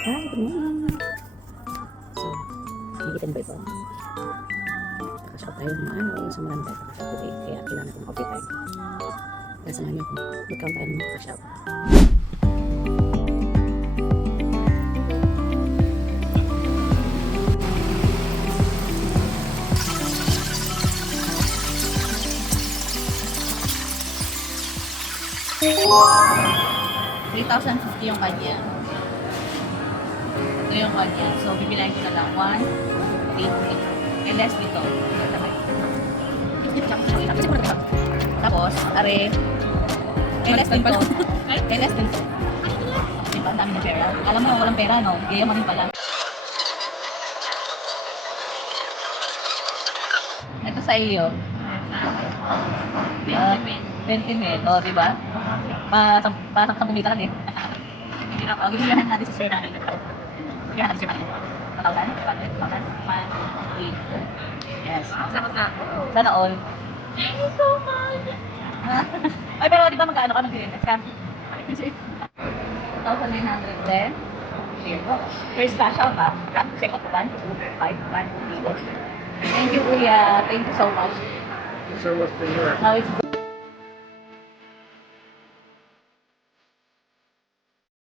Hi, good morning. So, nagitin ba ito? Nakashop tayo ng araw. So, marami tayo nakashop today. Kaya kailangan natin coffee time. Kaya samahan niyo ako. Mag-count tayo ng nakashop. $3,050 yung kanya. Ito yung kanya. So, bibilahin ko na lang. 1, 8, and less dito. Tapos, are, and less dito. And less dito. Diba, ang dami ng pera. Alam mo, walang pera, no? Yayamanin pala. Ito sa iyo. 20 mil, o, diba? Parang kabumitan eh. O, gibigahan natin sa sir natin. Gibigahan natin sa sir natin. 1,000, 1,000, 1,000. Yes. Sana all. Thank you so much. Ay, pero di ba magkano ka mag-scam? 2,910. Here go. First cash out ba? Second 1, 2, 5, 1, 3. Thank you, Kuya. Thank you so much. So what's the year? Now it's